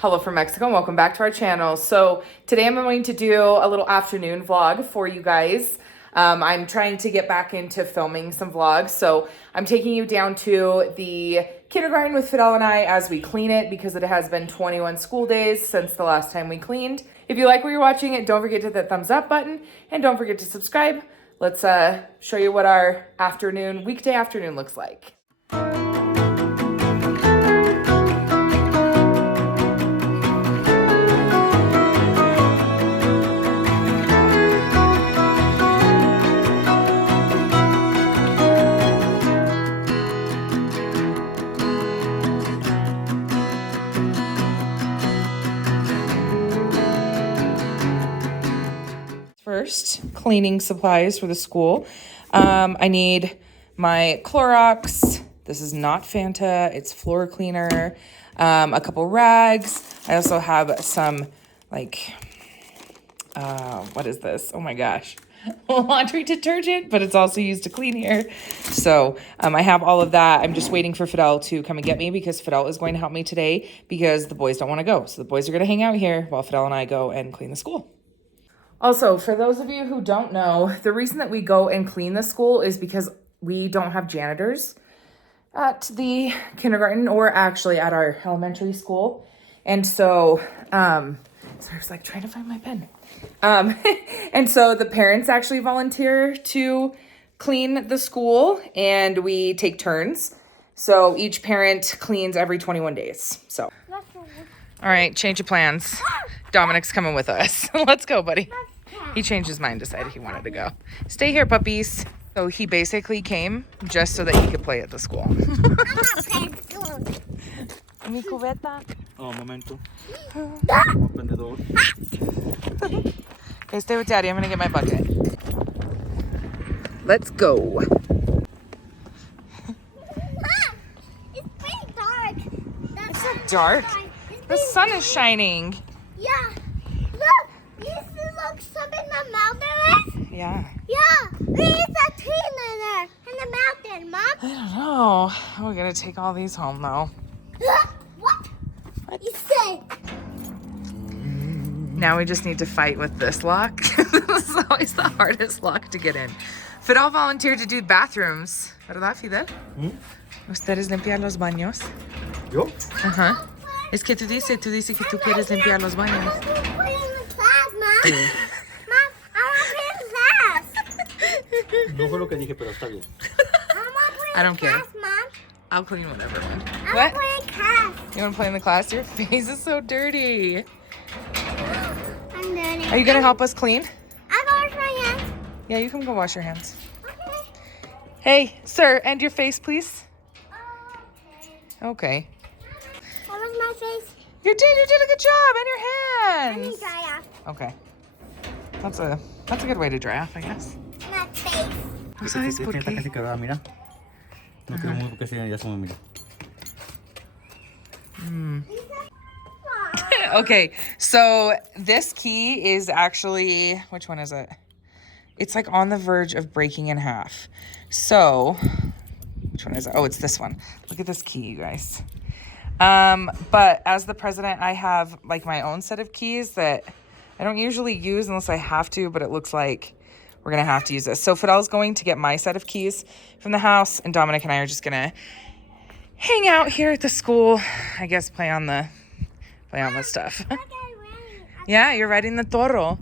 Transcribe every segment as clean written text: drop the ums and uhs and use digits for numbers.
Hello from Mexico and welcome back to our channel. So today I'm going to do a little afternoon vlog for you guys. I'm trying to get back into filming some vlogs. So I'm taking you down to the kindergarten with Fidel and I as we clean it because it has been 21 school days since the last time we cleaned. If you like what you're watching it, don't forget to hit that thumbs up button and don't forget to subscribe. Let's show you what our weekday afternoon looks like. First, cleaning supplies for the school. I need my Clorox. This is not Fanta, it's floor cleaner. A couple rags. I also have some what is this? Oh my gosh. Laundry detergent, but it's also used to clean here. So I have all of that. I'm just waiting for Fidel to come and get me because Fidel is going to help me today because the boys don't want to go. So the boys are going to hang out here while Fidel and I go and clean the school. Also, for those of you who don't know, the reason that we go and clean the school is because we don't have janitors at the kindergarten or actually at our elementary school. And so, I was like trying to find my pen. And so the parents actually volunteer to clean the school and we take turns. So each parent cleans every 21 days. So, all right, change of plans. Dominic's coming with us. Let's go, buddy. He changed his mind, decided he wanted to go. Stay here, puppies. So he basically came just so that he could play at the school. Mi cubeta. Oh, momento. Okay, stay with Daddy. I'm going to get my bucket. Let's go. It's pretty dark. It's not dark. The sun is shining. Yeah. Look. You see, look, something in the mountain is? Yeah. Yeah. There's a tree in there. In the mountain, Mom. I don't know. We're going to take all these home, though. What? You say? Now we just need to fight with this lock. This is always the hardest lock to get in. Fidel volunteered to do bathrooms. ¿Verdad, Fidel? ¿Ustedes limpian los baños? ¿Yo? Ajá. Es que tú dices que tú quieres limpiar los baños. I want to play in the class, Mom. Mom, I want to play in class. No fue lo que dije, pero está bien. I don't care. Class, Mom. I'll clean whatever. I want to What? play in class. You want to play in the class? Your face is so dirty. I'm doing it. Are you going to help us clean? I'm going to wash my hands. Yeah, you can go wash your hands. Okay. Hey, sir, and your face, please. Okay. What was my face? You did a good job, and your Let me hands. dry off Okay. That's a good way to dry off, I guess. my face. ¿Sabes por Está qué? casi quebrada, mira. No quiero mucho porque ya se me mira. Okay, so this key is actually, which one is it? It's like on the verge of breaking in half. So, which one is it? Oh, it's this one. Look at this key, you guys. But as the president, I have like my own set of keys that I don't usually use unless I have to, but it looks like we're going to have to use this. So Fidel's going to get my set of keys from the house and Dominic and I are just going to hang out here at the school. I guess play on the stuff. Yeah, you're riding the toro.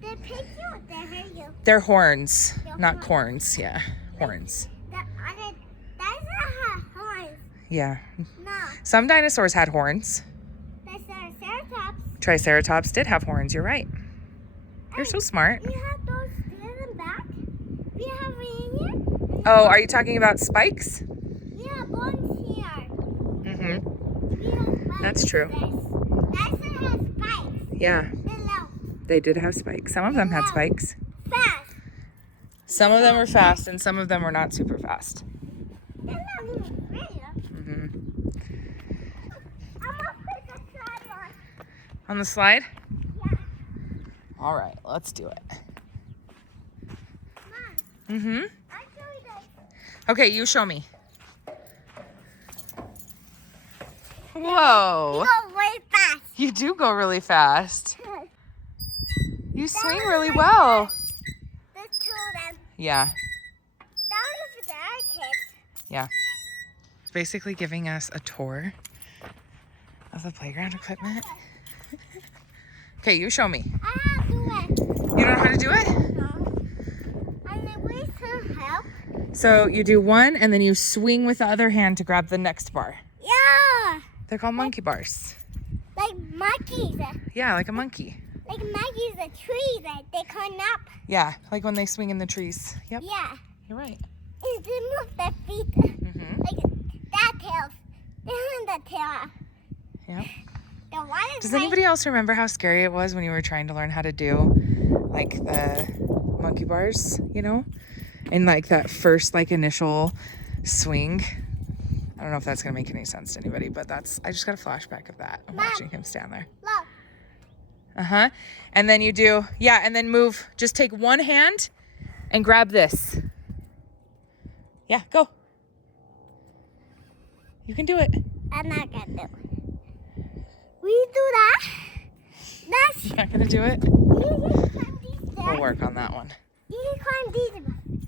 They pick you or they hurt you? They're horns, They're not horns. corns. Yeah, horns. That's not horns. Yeah. No, Some dinosaurs had horns. that's Triceratops. Triceratops did have horns. You're right. You're so smart. We have those there in back. We have it in here. Oh, are you talking about spikes? We have bones here. Mm-hmm. We have spikes. That's true. Dinosaur has spikes. Yeah, Below. they did have spikes. Some of them had spikes. Fast. Some of them were fast and some of them were not super fast. They're not even real. Mm-hmm. I'm gonna put the slide on. On the slide? Yeah. All right, let's do it. Mom, Mm-hmm. I'll show you this. Okay, you show me. Whoa. Go way You do go really fast. You swing really well. There's two of them. Yeah, That was for the other kids. yeah. Basically giving us a tour of the playground equipment. Okay, you show me. I have to do it. You don't know how to do it? No. And then we to help. So you do one and then you swing with the other hand to grab the next bar. Yeah. They're called monkey bars. Like monkeys. Yeah, like a monkey. Like monkeys, the trees that they climb up. Yeah, like when they swing in the trees. Yep, Yeah. you're right. And they move their feet. Mm-hmm. Like that tail. The tail. Yep. The one is Does like, anybody else remember how scary it was when you were trying to learn how to do like the monkey bars, you know? And like that first like initial swing. I don't know if that's gonna make any sense to anybody, but I just got a flashback of that. I'm Mom. watching him stand there. look. Uh-huh. And then you do, yeah, and then move, just take one hand and grab this. Yeah, go. You can do it. I'm not gonna do it. We do that. That's You're not gonna do it? you just climb these We'll stairs. work on that one. You can climb these.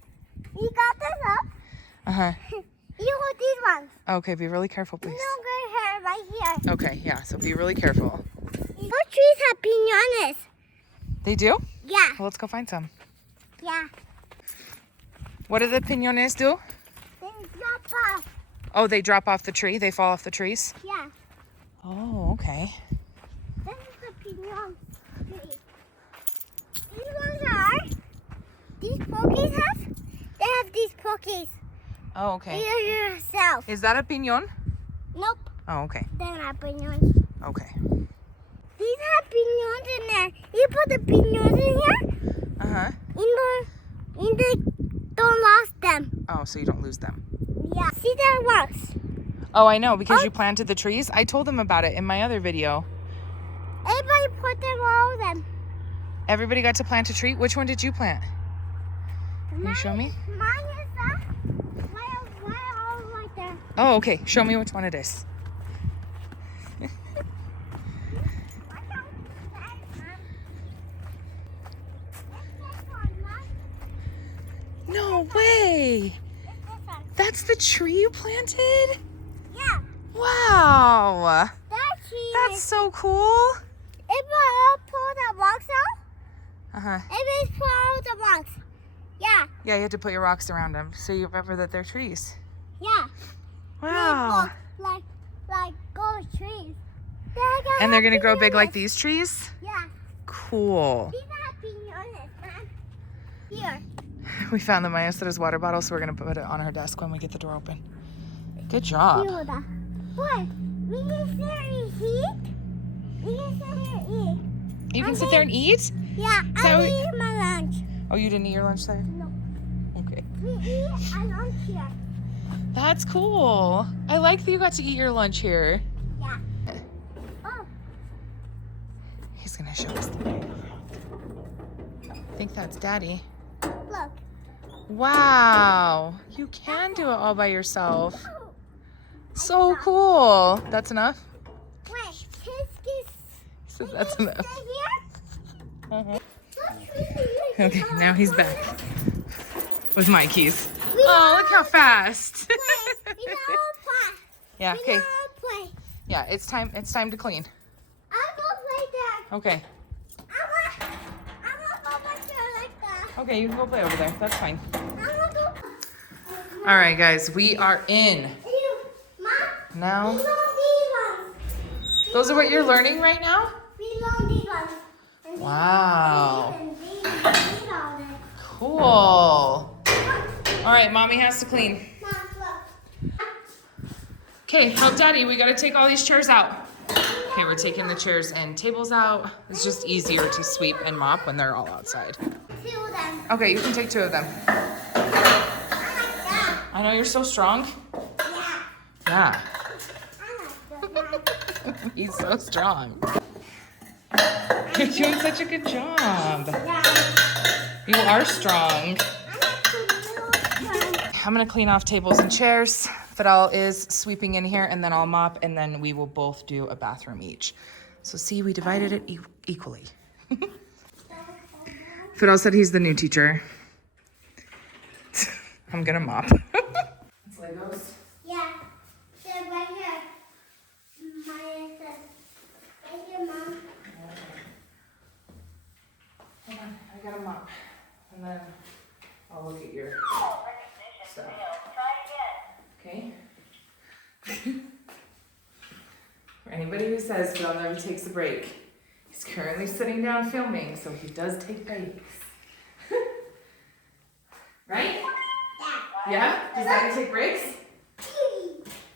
You got this up. Uh-huh. You hold these ones. Okay, be really careful, You please. don't get hurt right here. Okay, yeah, so be really careful. Those trees have piñones. They do? Yeah. Well, let's go find some. Yeah. What do the piñones do? Then drop off. Oh, they drop off the tree? They fall off the trees? Yeah. Oh, okay. This is the piñon tree. These ones are. These pokies have. They have these pokies. Oh, okay. You're yourself. Is that a piñon? Nope. Oh, okay. They're not piñons. Okay. These have piñons in there. You put the piñons in here. Uh-huh. In the don't lost them. Oh, so you don't lose them. Yeah. See that works. Oh, I know, because you planted the trees. I told them about it in my other video. Everybody put them all of them. Everybody got to plant a tree. Which one did you plant? Can you show me? Mine is that. Why all right there? Oh, okay. Show me which one it is. No way. That's the tree you planted? Yeah, Wow. that tree That's is. so cool. If I all pull the rocks out, Uh-huh. if I pull all the rocks. Yeah, Yeah, you had to put your rocks around them so you remember that they're trees. yeah. Wow. They look like gold trees. And they're going to grow big like these trees? Yeah. Cool. These are piñones, man. Here. We found the Maya Sara's water bottle, so we're going to put it on her desk when we get the door open. Good job. Here. What? We can sit here and eat. We can sit here and eat. You can sit there and eat? Yeah, So- I eat my lunch. Oh, you didn't eat your lunch there? No. Okay. We eat a lunch here. That's cool. I like that you got to eat your lunch here. Yeah. Oh, He's going to show us the playground. I think that's Daddy. look. Wow. You can do it all by yourself. Oh, So cool. That's enough? wait. So that's enough. Stay here? Uh-huh. Let's Okay, now he's back with my keys. We Oh, all look how fast. play. We all play. Yeah, We okay. all play. Yeah, it's time to clean. I'll go play there. Okay. I want to go back there like that. Okay, you can go play over there. That's fine. I want to go. All right, guys, we are in. You, Mom, Now, we learn these ones. those are what you're learning right now? We learn these ones. And these Wow. and these and these all day. Cool. All right, Mommy has to clean. Mom, look. Okay, help Daddy. We got to take all these chairs out. Okay, we're taking the chairs and tables out. It's just easier to sweep and mop when they're all outside. Two of them. Okay, you can take 2 of them. I like that. I know you're so strong. Yeah. Yeah, I like that. he's so strong. You're doing such a good job. Yeah. You are strong. I like to move them. I'm gonna clean off tables and chairs. Fidel is sweeping in here, and then I'll mop, and then we will both do a bathroom each. So see, we divided it equally. Fidel said he's the new teacher. I'm gonna mop. It's Legos. Yeah. They're right here. Right here, Mom. Hold on, I gotta mop. And then I'll look at your stuff. Okay? For anybody who says Phil never takes a break, he's currently sitting down filming, so he does take breaks. Right? Yeah? Does Daddy take breaks?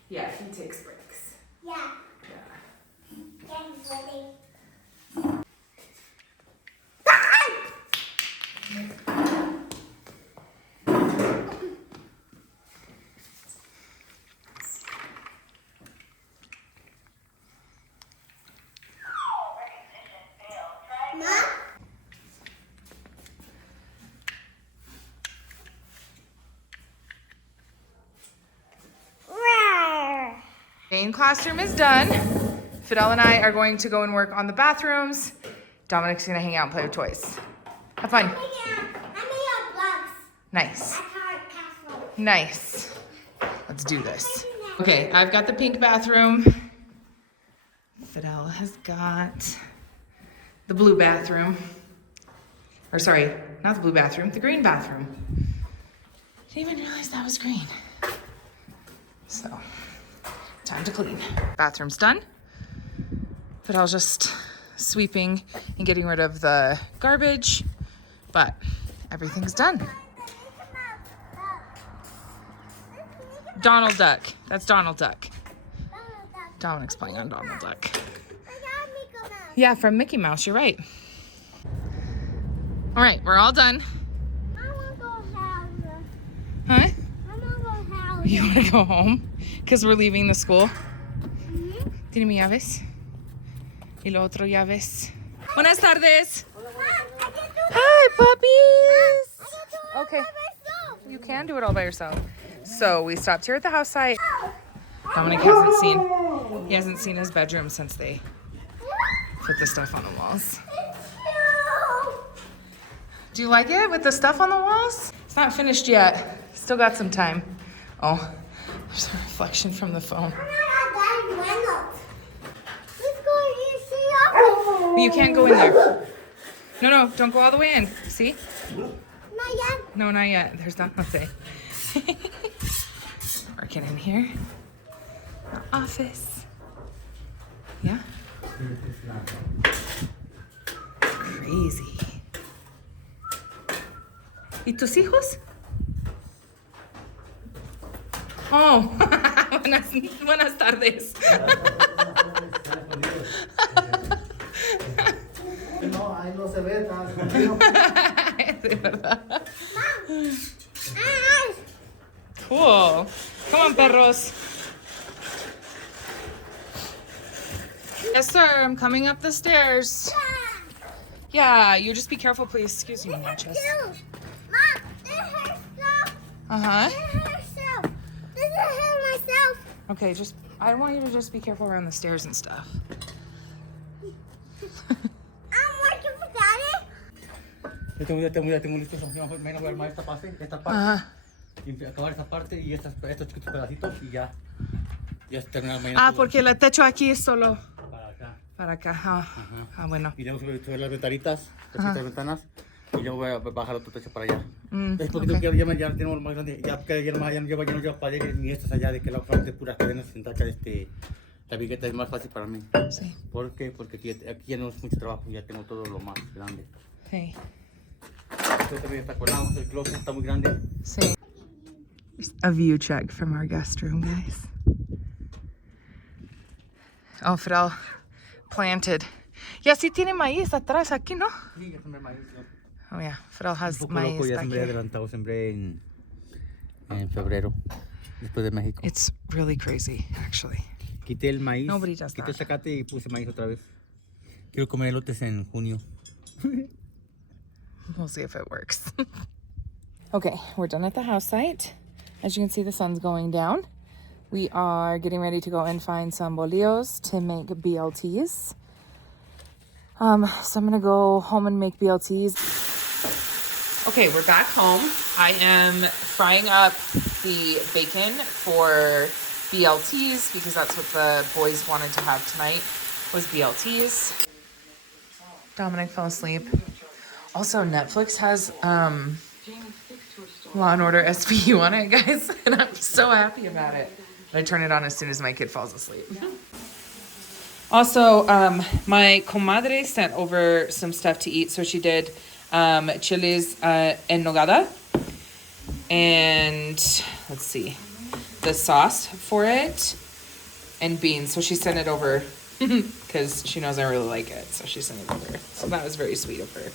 Yeah, he takes breaks. Yeah. Yeah. Daddy's ready. Main classroom is done. Fidel and I are going to go and work on the bathrooms. Dominic's gonna hang out and play with toys. Have fun. I made blocks. Nice. I can't castle. Nice. Let's do this. Okay, I've got the pink bathroom. Fidel has got the blue bathroom. Or sorry, not the blue bathroom, the green bathroom. Didn't even realize that was green. So, time to clean. Bathroom's done. Fidel's just sweeping and getting rid of the garbage, but everything's done. Donald Duck. That's Donald Duck. Dominic's playing on Donald Duck. Yeah, from Mickey Mouse, you're right. All right, we're all done. I want to go home. Huh? I want to go home. You want to go home? Because we're leaving the school. ¿Tiene mi llaves? Y lo otro llaves. Buenas tardes. Hi, puppies. Okay. You can do it all by yourself. So we stopped here at the house site. Dominic hasn't seen his bedroom since they put the stuff on the walls. Do you like it with the stuff on the walls? It's not finished yet. Still got some time. Oh, there's a reflection from the phone. You can't go in there. No, don't go all the way in. See? Not yet. No, not yet. There's nothing. Working in here. The office. Yeah? Crazy. ¿Y tus hijos? Oh, buenas tardes. No, ahí no se ve, está escondido. De verdad. Cool. Come on, perros. Yes, sir. I'm coming up the stairs. Yeah, you just be careful, please. Excuse me, Natchez. Mom, this is her stuff. Uh-huh. This is her stuff. This is her myself. Okay, I want you to just be careful around the stairs and stuff. I'm working for Daddy. Tengo listos. Voy a armar esta parte. Y acabar esa parte y estos chiquitos pedacitos y ya terminar mañana. Ah, porque el techo aquí es solo Para acá. para acá. Bueno. Y luego subir las ventanitas, las ventanas, y luego voy a bajar otro techo para allá. Es porque Okay. ya tenemos más grande, ya no llevo paredes ni estas allá, de que la frente puras cadenas sentar acá, la vigueta es más fácil para mí. Sí. ¿Por qué? Porque aquí ya no es mucho trabajo, ya tengo todo lo más grande. Sí. Esto también está colado, el closet está muy grande. Sí. Just a view check from our guest room, guys. Oh, Fidel planted. Ya sí tiene maíz atrás aquí, ¿no? Sí, ya sembré maíz. Oh, yeah. Fidel has Un poco maíz loco, ya back sembré here. adelantado, sembré en febrero, después de México. It's really crazy, actually. Quité el maíz, Nobody does quité el that. zacate y puse maíz otra vez. Quiero comer elotes en junio. We'll see if it works. Okay, we're done at the house site. As you can see, the sun's going down. We are getting ready to go and find some bolillos to make BLTs. So I'm gonna go home and make BLTs. Okay, we're back home. I am frying up the bacon for BLTs because that's what the boys wanted to have tonight, was BLTs. Dominic fell asleep. Also, Netflix has Law and Order SVU on it, guys, and I'm so happy about it. I turn it on as soon as my kid falls asleep. Also, my comadre sent over some stuff to eat. So she did chiles en nogada. And let's see, the sauce for it and beans. So she sent it over because she knows I really like it. So she sent it over. So that was very sweet of her.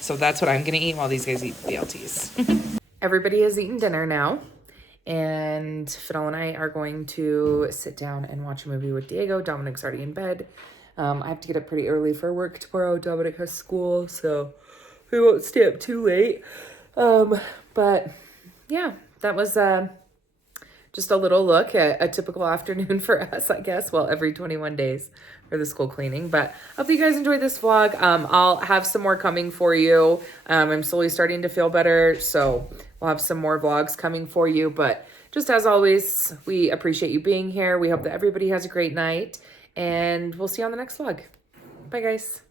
So that's what I'm going to eat while these guys eat BLTs. Everybody has eaten dinner now. And Fidel and I are going to sit down and watch a movie with Diego. Dominic's already in bed. I have to get up pretty early for work tomorrow. Dominic has school, so we won't stay up too late. But yeah, that was just a little look at a typical afternoon for us, I guess. Well, every 21 days for the school cleaning. But I hope you guys enjoyed this vlog. I'll have some more coming for you. I'm slowly starting to feel better, so we'll have some more vlogs coming for you. But just as always, we appreciate you being here. We hope that everybody has a great night, and we'll see you on the next vlog. Bye, guys.